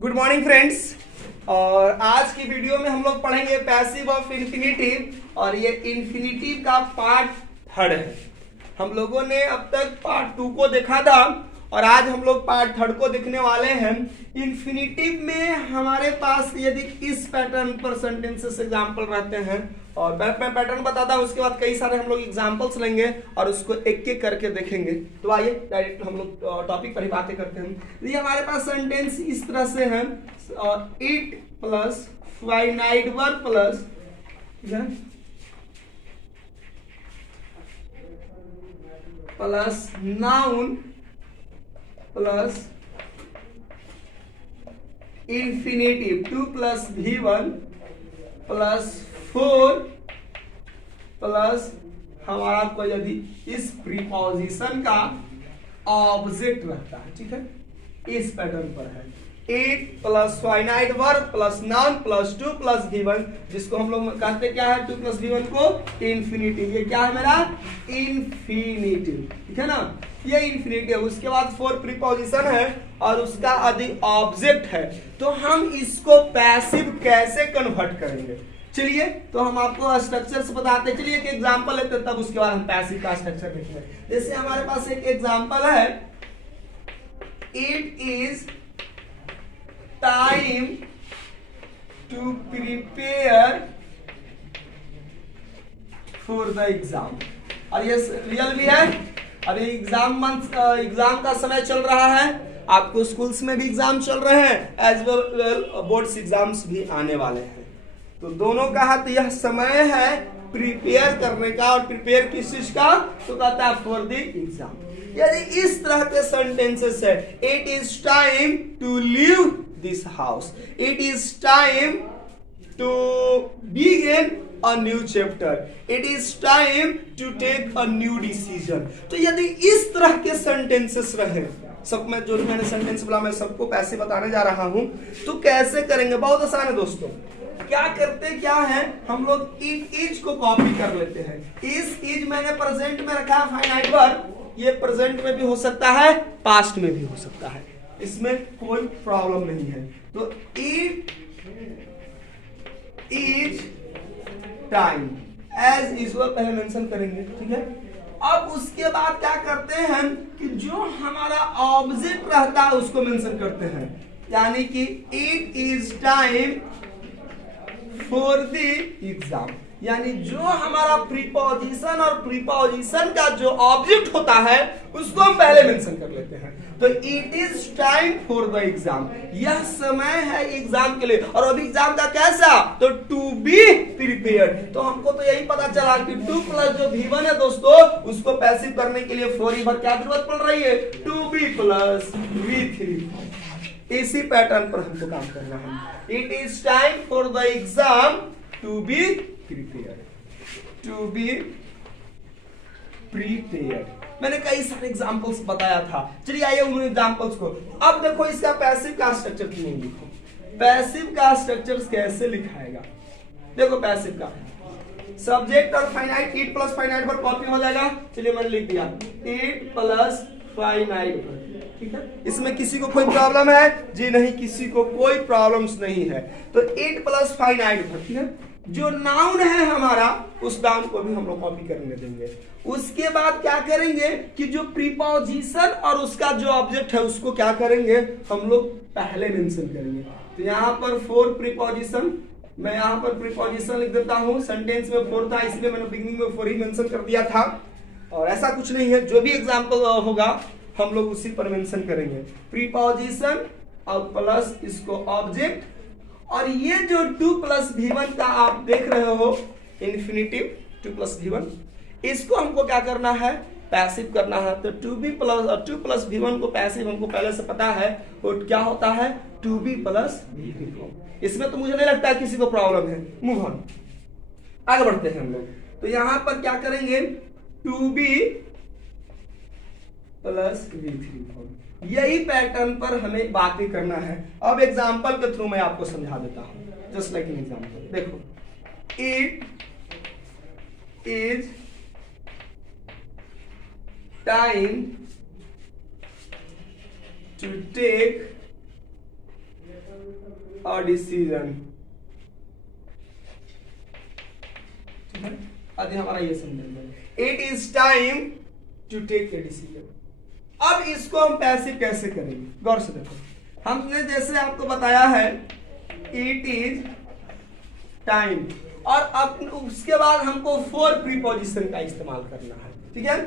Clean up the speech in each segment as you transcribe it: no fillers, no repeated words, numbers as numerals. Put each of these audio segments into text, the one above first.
Good morning friends. और आज की वीडियो में हम लोग पढ़ेंगे पैसिव ऑफ इंफिनिटिव और ये इंफिनिटिव का पार्ट थर्ड है। हम लोगों ने अब तक पार्ट 2 को देखा था और आज हम लोग पार्ट थर्ड को देखने वाले हैं। इंफिनिटिव में हमारे पास यदि इस पैटर्न पर सेंटेंसेस एग्जाम्पल रहते हैं और मैं पैटर्न बताता हूं, उसके बाद कई सारे हम लोग एग्जाम्पल्स लेंगे और उसको एक एक करके देखेंगे। तो आइए डायरेक्ट हम लोग टॉपिक पर ही बातें करते हैं। ये हमारे पास सेंटेंस इस तरह से है और it plus finite verb plus noun plus infinitive 2 plus V1 plus 4 plus हमारा कोई यदि इस प्रीपोजिशन का ऑब्जेक्ट रहता है, ठीक है, इस पैटर्न पर है 8 plus finite verb plus noun plus 2 plus V1, जिसको हम लोग कहते क्या है 2 प्लस V1 को इंफिनिटिव। ये क्या है मेरा इंफिनिटिव, ठीक है ना, ये इंफिनिटिव। उसके बाद 4 प्रीपोजिशन है और उसका यदि ऑब्जेक्ट है तो हम इसको पैसिव कैसे कन्वर्ट करेंगे। चलिए तो हम आपको स्ट्रक्चर्स बताते हैं। चलिए एक एग्जांपल लेते हैं, तब उसके बाद हम पैसिव का स्ट्रक्चर देखेंगे। जैसे हमारे पास एक एग्जांपल है, it is time to prepare for the exam. और ये रियल भी है। अभी एग्जाम का समय चल रहा है, आपको स्कूल्स में भी एग्जाम चल रहे हैं, एज वेल बोर्ड्स एग्जाम्स भी आने वाले हैं। तो दोनों का है, तो यह समय है प्रिपेयर करने का। और प्रिपेयर किस चीज का, तो कहता है फॉर द एग्जाम। यदि इस तरह के सेंटेंसेस है, it is time to leave this house, it is time to begin a new chapter, it is time to take a new decision। तो यदि इस तरह के सेंटेंसेस रहे, सब में जो मैंने सेंटेंस बोला मैं सबको पैसे बताने जा रहा हूं, तो कैसे करेंगे, बहुत आसान है दोस्तों। क्या करते क्या है, हम लोग इट इज को कॉपी कर लेते हैं। इज मैंने प्रेजेंट में रखा है फाइनाइट वर्ब, ये प्रेजेंट में भी हो सकता है, पास्ट में भी हो सकता है, इसमें कोई प्रॉब्लम नहीं है। तो it is time as usual पहले मेंशन करेंगे, ठीक है। अब उसके बाद क्या करते हैं कि जो हमारा ऑब्जेक्ट रहता है उसको मेंशन करते हैं, यानी कि it is time for the exam, यानी जो हमारा प्रीपोजिशन और प्रीपोजिशन का जो ऑब्जेक्ट होता है उसको हम पहले मेंशन कर लेते हैं। तो it is time for the exam, यह समय है एग्जाम के लिए। और अभी एग्जाम का कैसा, तो टू बी प्रिपेयर्ड। तो हमको तो यही पता चला कि 2 प्लस जो V1 है दोस्तों, उसको पैसिव करने के लिए फॉर इवर क्या जरूरत पड़ रही है, टू बी प्लस V3। इसी पैटर्न पर हमको काम करना है। It is time for the exam to be prepared, to be prepared. मैंने कई सारे एग्जांपल्स बताया था। चलिए आइए उन एग्जांपल्स को। अब देखो इसका पैसिव का स्ट्रक्चर क्यों लिखो, पैसिव का स्ट्रक्चर कैसे लिखाएगा। देखो पैसिव का सब्जेक्ट और फाइनाइट, इट प्लस फाइनाइट पर कॉपी हो जाएगा। चलिए मैंने लिख दिया इट प्लस फाइनाइट पर, ठीक है। इसमें किसी को कोई प्रॉब्लम है जी, नहीं, किसी को कोई प्रॉब्लम्स नहीं है। तो इट प्लस फाइनाइट पर, ठीक है। जो नाउन है हमारा, उस नाउन को भी हम लोग कॉपी करने देंगे। उसके बाद क्या करेंगे कि जो प्रीपोजिशन और उसका जो ऑब्जेक्ट है उसको क्या करेंगे, हम लोग पहले मेंशन करेंगे। तो यहाँ पर 4 प्रीपोजिशन, मैं यहाँ पर प्रीपोजिशन लिख देता हूँ। सेंटेंस में 4 था, इसलिए मैंने बिगिनिंग में 4 ही मेंशन कर दिया था। और ऐसा कुछ नहीं है, जो भी एग्जाम्पल होगा हम लोग उसी पर मेंशन करेंगे। प्रीपोजिशन और प्लस इसको ऑब्जेक्ट। और ये जो 2 प्लस V1 का आप देख रहे हो इंफिनिटिव 2 प्लस V1, इसको हमको क्या करना है, पैसिव करना है। तो 2 प्लस V1 को पैसिव हमको पहले से पता है, और क्या होता है 2b प्लस V3। इसमें तो मुझे नहीं लगता है किसी को प्रॉब्लम है। मूव ऑन, आगे बढ़ते हैं हम लोग। तो यहां पर क्या करेंगे 2b प्लस V3। यही पैटर्न पर हमें बातें करना है। अब एग्जांपल के थ्रू मैं आपको समझा देता हूं, जस्ट लाइक एन एग्जांपल। देखो it is time to take a decision। अभी हमारा ये सेंटेंस है, it is time to take a decision. अब इसको हम पैसिव कैसे करेंगे, गौर से देखो। हमने जैसे आपको बताया है इट इज टाइम, और अब उसके बाद हमको फोर प्रीपोजिशन का इस्तेमाल करना है, ठीक है।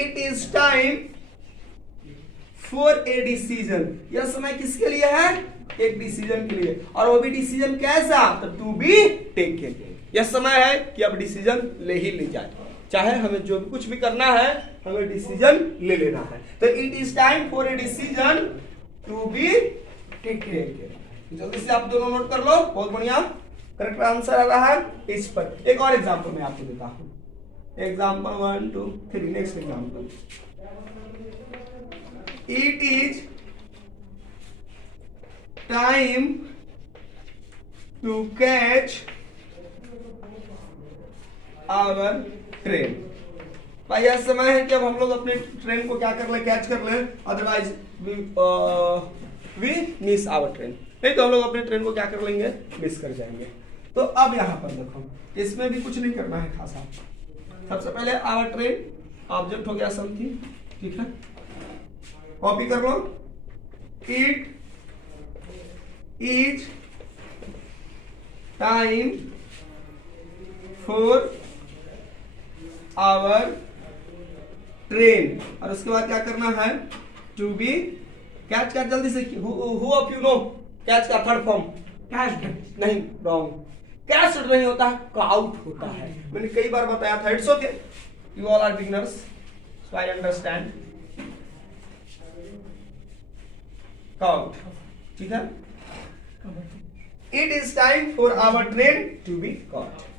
It is time for a decision, यह समय किसके लिए है, एक डिसीजन के लिए, और वो भी डिसीजन कैसा, तो टू बी टेकन। यह समय है कि अब डिसीजन ले ही ले जाए, चाहे हमें जो भी कुछ भी करना है हमें डिसीजन ले लेना है। तो it is time for a decision to be taken. जल्दी से आप दोनों नोट कर लो, बहुत बढ़िया, करेक्ट आंसर आ रहा है इस पर। एक और एग्जांपल मैं आपको देता हूं, example 1 2 3। Next example, it is time to catch our train. भाई यह समय है कि अब हम लोग अपने ट्रेन को क्या कर ले, कैच कर ले, otherwise we miss our train. नहीं तो हम लोग अपने ट्रेन को क्या कर लेंगे, मिस कर जाएंगे। तो अब यहाँ पर देखो, इसमें भी कुछ नहीं करना है खासा। सबसे पहले आवर ट्रेन ऑब्जेक्ट हो गया समथिंग, ठीक है, कॉपी कर लो। It is time for our train, और उसके बाद क्या करना है, टू बी कैच। कैच जल्दी से, who of you know catch का थर्ड फॉर्म, कैच नहीं, रॉन्ग, कैच नहीं होता है, काउट होता है। मैंने कई बार बताया था, it's okay, you all are beginners so I understand. Caught, ठीक है। It is time for our train to be caught.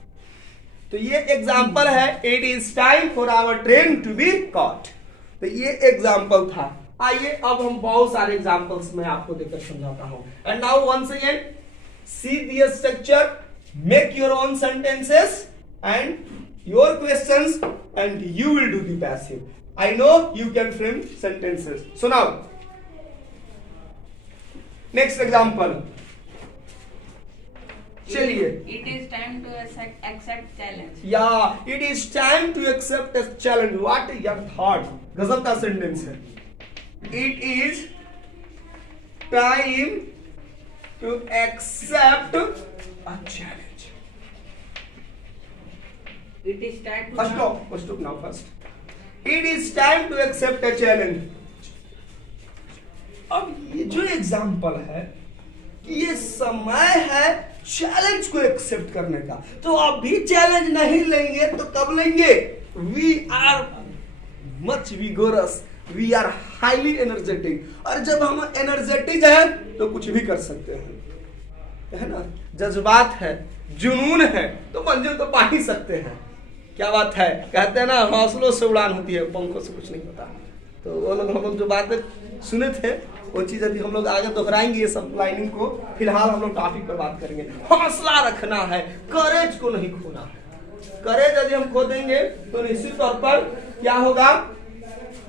तो ये एग्जाम्पल है, it is time for our train to be caught. तो ये एग्जाम्पल था। आइए अब हम बहुत सारे एग्जाम्पल्स में आपको देकर समझाता हूं। And now once again see the structure, make your own sentences and your questions and you will do the passive. I know you can frame sentences. So now next example, चलिए। It is time to accept challenge. या it is time to accept a challenge. What is your thought, गजब का sentence है। It is time to accept a challenge. It is time to first look now first. It is time to accept a challenge. अब ये जो example है, ये समय है चैलेंज को एक्सेप्ट करने का। तो अभी चैलेंज नहीं लेंगे तो कब लेंगे? We are much vigorous, we are highly energetic. और जब हम एनर्जेटिक है तो कुछ भी कर सकते हैं, है ना। जज्बात है, जुनून है, तो मंजिल तो पा ही सकते हैं। क्या बात है, कहते हैं ना हौसलों से उड़ान होती है, पंखों से कुछ नहीं होता। तो वो लोग, हम लोग जो बातें सुने थे वो चीज अभी हम लोग आगे दोहराएंगे, ये सब लाइनिंग को। फिलहाल हम लोग टॉपिक पर बात करेंगे। हौसला रखना है, करेज को नहीं खोना है। करेज यदि हम खो देंगे तो निश्चित तौर पर क्या होगा,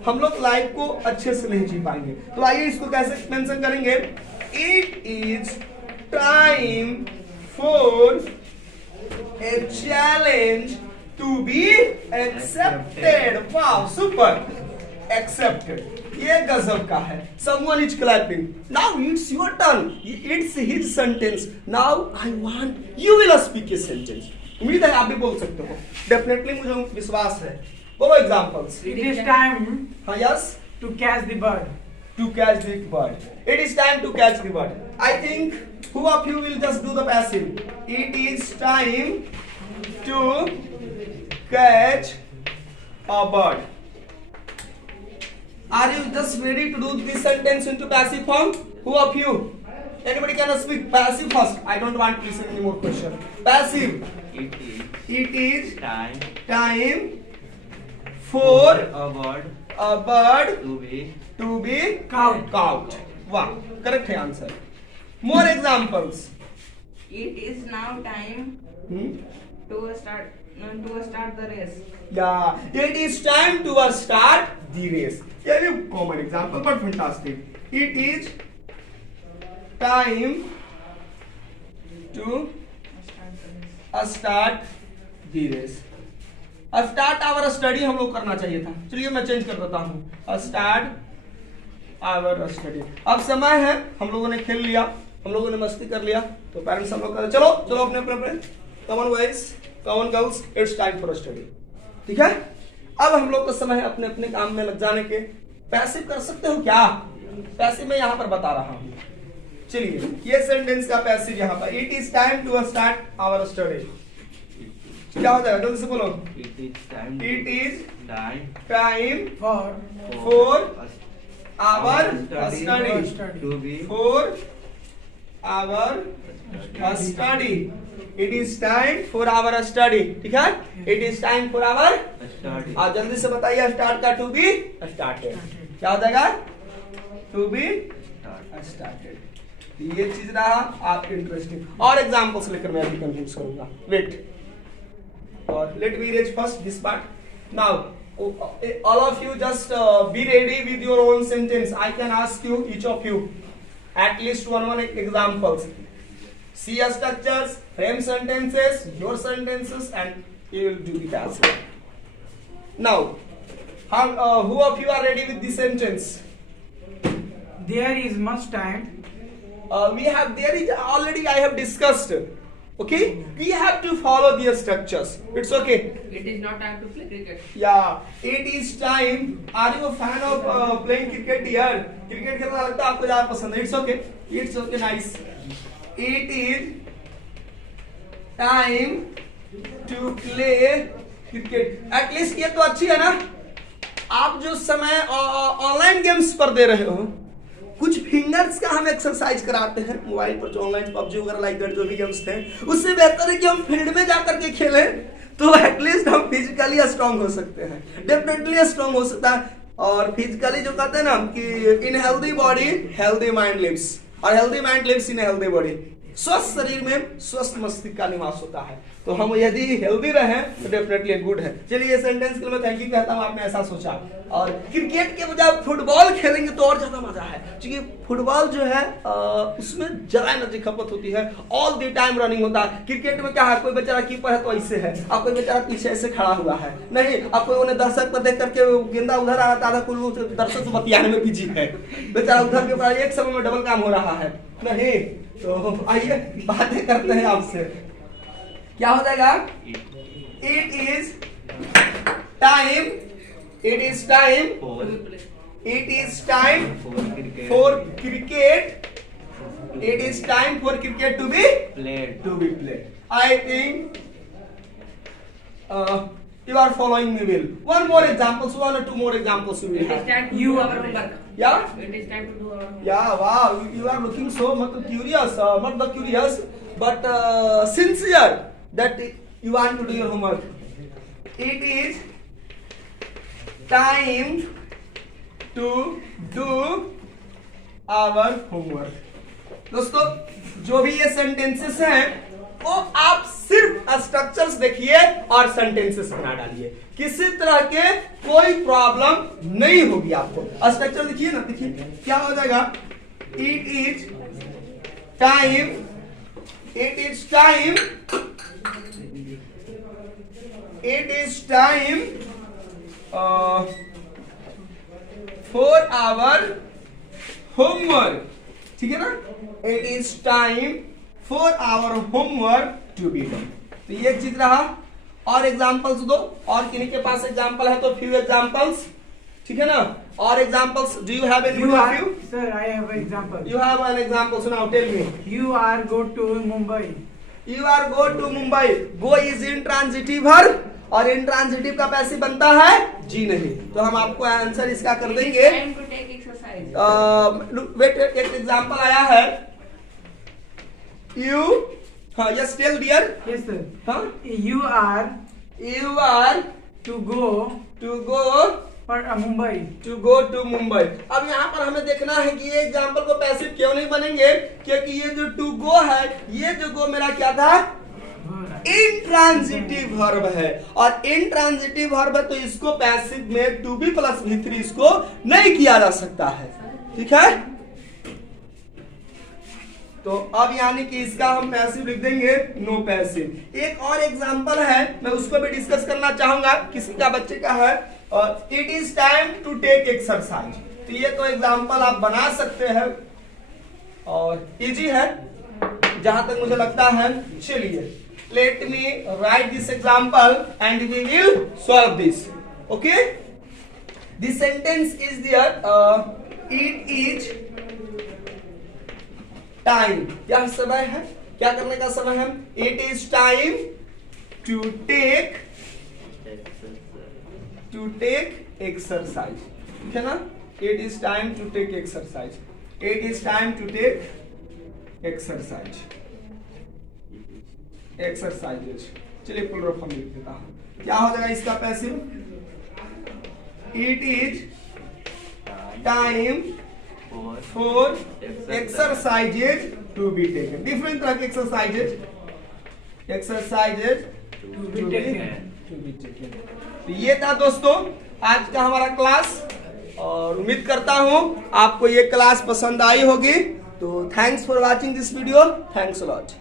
हम लोग लाइफ को अच्छे से नहीं जी पाएंगे। तो आइए इसको कैसे मेंशन करेंगे। It is time for a challenge to be accepted. Wow, super, accepted, ये गजब का है। Someone is clapping. Now it's your turn. It's his sentence. Now I want you will speak a sentence. उम्मीद है आप भी बोल सकते हो। Definitely मुझे विश्वास है। बोलो examples. It is time हाँ, yes. to catch the bird. To catch the bird. It is time to catch the bird. I think who of you will just do the passive. It is time to catch a bird. Are you just ready to do this sentence into passive form? Who of you? Anybody can speak passive first. I don't want to listen any more question. Passive. It is time for a bird to be caught. Wow, correct answer. More examples. It is now time to start the race. Yeah, it is time to start the race. Yeah, very common example, but fantastic. It is time to start the race. Start our study हम लोग करना चाहिए था, चलिए मैं change कर देता हूँ, स्टार्ट आवर स्टडी। अब समय है, हम लोगों ने खेल लिया, हम लोगों ने मस्ती कर लिया, तो पेरेंट्स हम लोग चलो चलो अपने अपने common boys common girls, it's time for study. ठीक है, अब हम लोग का समय है अपने अपने काम में लग जाने के। पैसिव कर सकते हो क्या? पैसिव मैं यहाँ पर बता रहा हूँ, चलिए ये सेंटेंस का पैसिव यहाँ पर, it is time to start our study. क्या हो जाएगा, जल्दी से बोलो। It is time for our study, for our study. It is time for our study. ठीक है, it is time for our study. आप जल्दी से बताइए, स्टार्ट का टू बी स्टार्टेड क्या हो जाएगा, टू बी स्टार्टेड। ये चीज रहा आप इंटरेस्टिंग। और एग्जांपल्स लेकर मैं अभी कंफ्यूज करूंगा, वेट। और let me read first this part. Now, all of you just be ready with your own sentence. I can ask you, each of you, at least one examples. See structures, frame sentences, your sentences, and you will do the task. Now, who of you are ready with this sentence? There is much time. There is already I have discussed. Okay, we have to follow their structures. It's okay. It is not time to play cricket. Yeah, it is time. Are you a fan of playing cricket here? Cricket खेलना लगता है आपको ज्यादा पसंद है. It's okay. It's okay, nice. It is time to play cricket. At least ये तो अच्छी है ना. आप जो समय ऑनलाइन गेम्स पर दे रहे हो, कुछ फिंगर्स का हम एक्सरसाइज कराते हैं मोबाइल पर, जो ऑनलाइन पबजी वगैरह लाइक दैट जो भी गेम्स थे, उससे बेहतर है कि हम फील्ड में जाकर के खेलें, तो एटलीस्ट हम फिजिकली स्ट्रांग हो सकते हैं, डेफिनेटली स्ट्रांग हो सकता है। और फिजिकली जो कहते हैं ना कि in healthy body healthy mind lives, और healthy mind lives in healthy body. स्वस्थ शरीर में स्वस्थ मस्तिष्क का निवास होता है, तो हम यदि हेल्दी रहें तो डेफिनेटली गुड है। चलिए ये सेंटेंस के लिए मैं थैंक यू कहता हूँ, आपने ऐसा सोचा। और क्रिकेट के बजाय फुटबॉल खेलेंगे तो और ज्यादा मजा है, क्योंकि फुटबॉल जो है उसमें ज्यादा एनर्जी खपत होती है, ऑल द टाइम रनिंग होता है। क्रिकेट में क्या है, कोई बेचारा कीपर है तो ऐसे है, अब कोई बेचारा पीछे ऐसे खड़ा हुआ है, नहीं अब कोई उन्हें दर्शक पर देख करके गेंदा उधर आ रहा था, कुल दर्शक बतियाने में बिजी है, बेचारा उधर के ऊपर एक समय में डबल काम हो रहा है। नहीं तो आइए बातें करते हैं आपसे, क्या हो जाएगा। It is time, it is time, it is time for cricket, it is time for cricket to be played. I think you are following me well. One more example, so one or two more examples we will It is have. time to do our homework. Yeah. It is time to do our homework. Yeah, wow, you are looking so much curious, not the curious, but sincere that you want to do your homework. It is time to do our homework. दोस्तों, जो भी ये sentences हैं, वो आप सिर्फ structures देखिए और सेंटेंसेस बना डालिए, किसी तरह के कोई प्रॉब्लम नहीं होगी आपको। स्ट्रक्चर देखिए ना, देखिए क्या हो जाएगा। It is time, it is time, it is time for our homework. ठीक है ना, it is time for our homework to be done. तो ये चीज रहा। और एग्जांपल्स दो, और किन्हीं के पास एग्जांपल है तो फ्यू एग्जांपल्स, ठीक है ना। और examples, do you have any of you? Sir, I have an example. You have an example, so now tell me. You are go to Mumbai. You are go to Mumbai. Go is intransitive verb, और intransitive का passive बनता है जी नहीं, तो हम आपको answer इसका कर देंगे। It is time to take exercise. Wait, एक एग्जांपल आया है। You, हाँ, yes, tell dear. Yes, sir. हाँ, You are to go for Mumbai. to go to Mumbai. अब यहाँ पर हमें देखना है कि ये एग्जाम्पल को पैसिव क्यों नहीं बनेंगे, क्योंकि ये जो to go है, ये जो go मेरा क्या था, इंट्रांजिटिव वर्ब है, और इंट्रांजिटिव वर्ब है तो इसको पैसिव में to be प्लस V3 इसको नहीं किया जा सकता है। ठीक है, तो अब यानी कि इसका हम पैसिव लिख देंगे नो पैसिव। एक और एग्जांपल है, मैं उसको भी डिस्कस करना चाहूंगा, किसी का बच्चे का है, और it is time to take exercise. तो ये तो एग्जांपल आप बना सकते हैं और इजी है जहां तक मुझे लगता है। चलिए, let me write this example and we will solve this. Okay, this sentence is there, it is time, क्या समय है, क्या करने का समय है, it is time to take exercise, ठीक है ना, it is time to take exercise, it is time to take exercise, exercises. चलिए फुल फॉर्म लिख देता हूं, क्या हो जाएगा इसका passive, it is time for exercises to be taken. Different तरह के एक्सरसाइजेज टू बी टेकन। तो ये था दोस्तों आज का हमारा क्लास, और उम्मीद करता हूं आपको ये क्लास पसंद आई होगी। तो thanks for watching this video, thanks a lot.